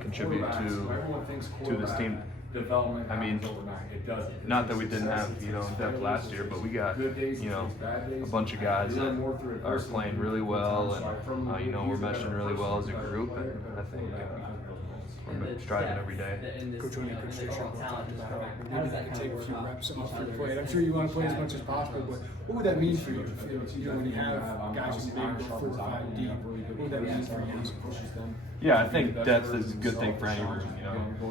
contribute to this team. I mean, not that we didn't have depth last year, but we got a bunch of guys that are playing really well, and we're meshing really well as a group, and I think we're striving every day. Coach, when you coach Station talked about maybe that could take a few reps off your plate. I'm sure you want to play as much as possible, but what would that mean for you? When you have guys who maybe go 4 or 5 deep, what would that mean for you? Yeah, I think depth is a good thing for any room,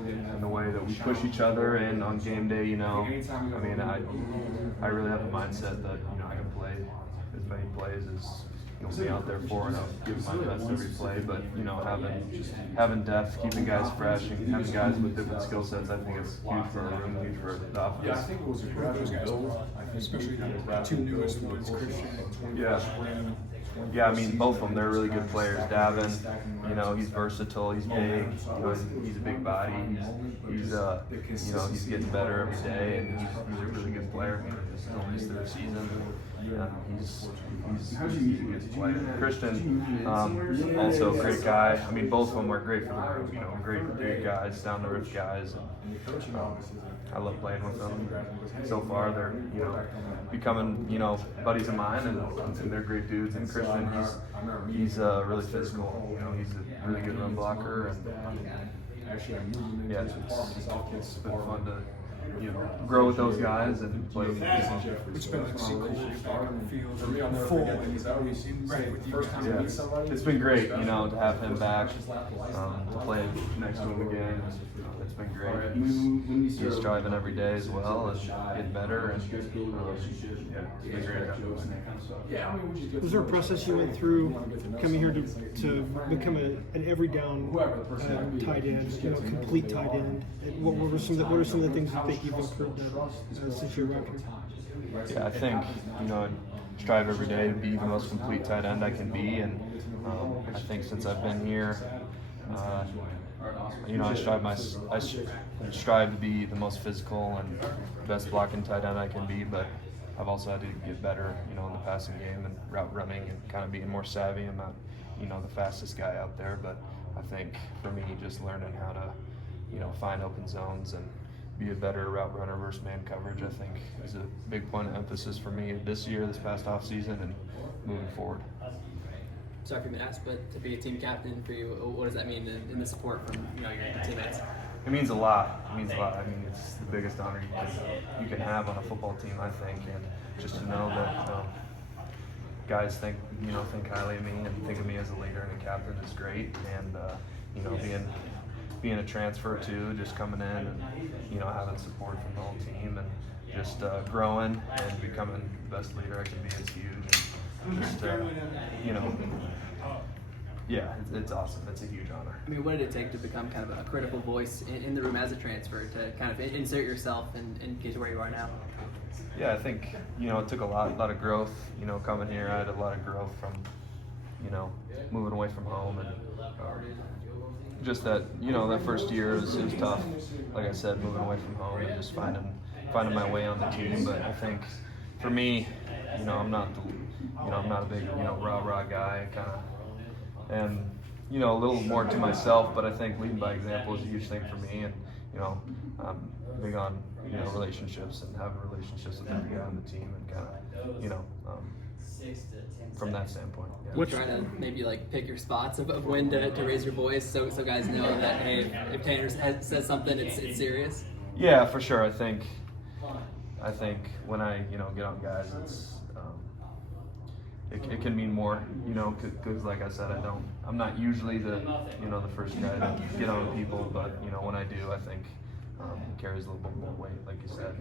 and the way that we push each other, and on game day, I mean, I really have the mindset that I can play as many plays as be out there for, and I'll give my best every play. But having depth, keeping guys fresh, and having guys with different skill sets, I think it's huge for our room, huge for the offense. Yeah, I think it was a great those guys, especially the 2 newest ones, Christian and Yeah, I mean, both of them, they're really good players. Davin, he's versatile, he's big, he's a big body, he's getting better every day, and he's a really good player. He's only his 3rd season. He's a good player. Christian, also a great guy. I mean, both of them are great for the room, great guys, down-to-earth guys. And, I love playing with them. So far, they're becoming buddies of mine, and they're great dudes. And Christian, he's really physical. He's a really good run blocker, and yeah, it's been fun to grow with those guys and play with them. It's been like see Corey back on the field, full, right with you guys. It's been great, to have him back, to play next to him again. It's been great. He's striving every day as well, and getting better, and it's been great. Was there a process you went through coming here to become an every down tight end, complete tight end? What are some of the things you think you've improved since you're working? Yeah, I think I strive every day to be the most complete tight end I can be, and I think since I've been here, I strive to be the most physical and best blocking tight end I can be, but I've also had to get better, in the passing game and route running and kind of being more savvy. I'm not, the fastest guy out there, but I think for me, just learning how to, find open zones and be a better route runner versus man coverage, I think is a big point of emphasis for me this past off season, and moving forward. Sorry for me to ask, but to be a team captain for you, what does that mean in the support from your teammates? It means a lot. I mean, it's the biggest honor you can have on a football team, I think, and just to know that guys think highly of me and think of me as a leader and a captain is great. And being a transfer too, just coming in and having support from the whole team and just growing and becoming the best leader I can be is huge. And just yeah, it's awesome. It's a huge honor. I mean, what did it take to become kind of a critical voice in the room as a transfer, to kind of insert yourself and get to where you are now? Yeah, I think it took a lot of growth. Coming here, I had a lot of growth from moving away from home, and just that that first year it was tough. Like I said, moving away from home and just finding my way on the team. But I think for me, I'm not a big rah guy, kind of. And a little more to myself, but I think leading by example is a huge thing for me. And I'm big on relationships and having relationships with every guy on the team, and kind of from that standpoint. Yeah. What trying to maybe pick your spots of when to raise your voice, so guys know that hey, if Tanner says something, it's serious. Yeah, for sure. I think when I get on guys, it's. It can mean more, because like I said, I'm not usually the first guy to get on people, but when I do, I think it carries a little bit more weight, like you said.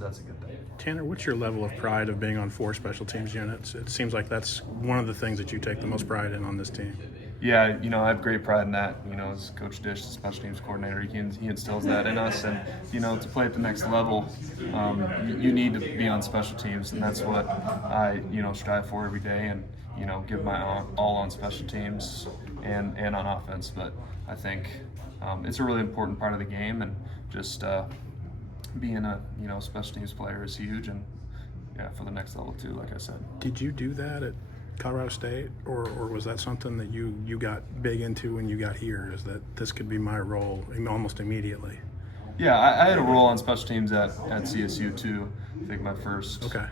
That's a good thing. Tanner, what's your level of pride of being on 4 special teams units? It seems like that's one of the things that you take the most pride in on this team. Yeah, I have great pride in that. As Coach Dish, the special teams coordinator, he instills that in us. And, to play at the next level, you need to be on special teams. And that's what I, strive for every day, and, give my all on special teams and on offense. But I think it's a really important part of the game, and just being a, special teams player is huge. And, yeah, for the next level too, like I said. Did you do that Colorado State, or was that something that you got big into when you got here? Is that this could be my role almost immediately? Yeah, I had a role on special teams at CSU too. I think my first. Okay.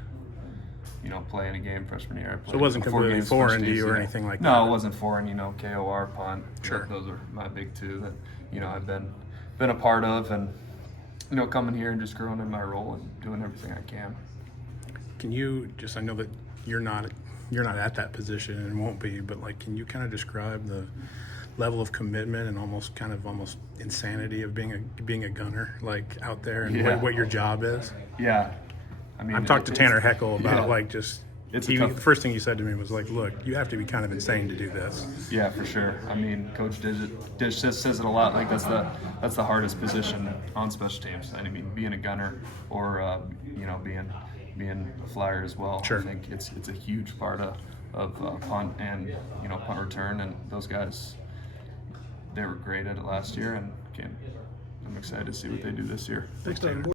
Playing a game freshman year. So it wasn't completely foreign to you or anything like that? No, it wasn't foreign. KOR, punt. Sure. Those are my big two that, I've been a part of, and, coming here and just growing in my role and doing everything I can. Can you I know that you're not at that position and won't be, but like, can you kind of describe the level of commitment and almost insanity of being a gunner, like out there, and what your job is? Yeah. I mean, I've talked to Tanner Heckel about the first thing he said to me was like, look, you have to be kind of insane to do this. Yeah, for sure. I mean, Coach Dish says it a lot. Like that's the hardest position on special teams. I mean, being a gunner or being a flyer as well. Sure. I think it's a huge part of punt and punt return, and those guys, they were great at it last year, and I'm excited to see what they do this year. Thanks, Tanner.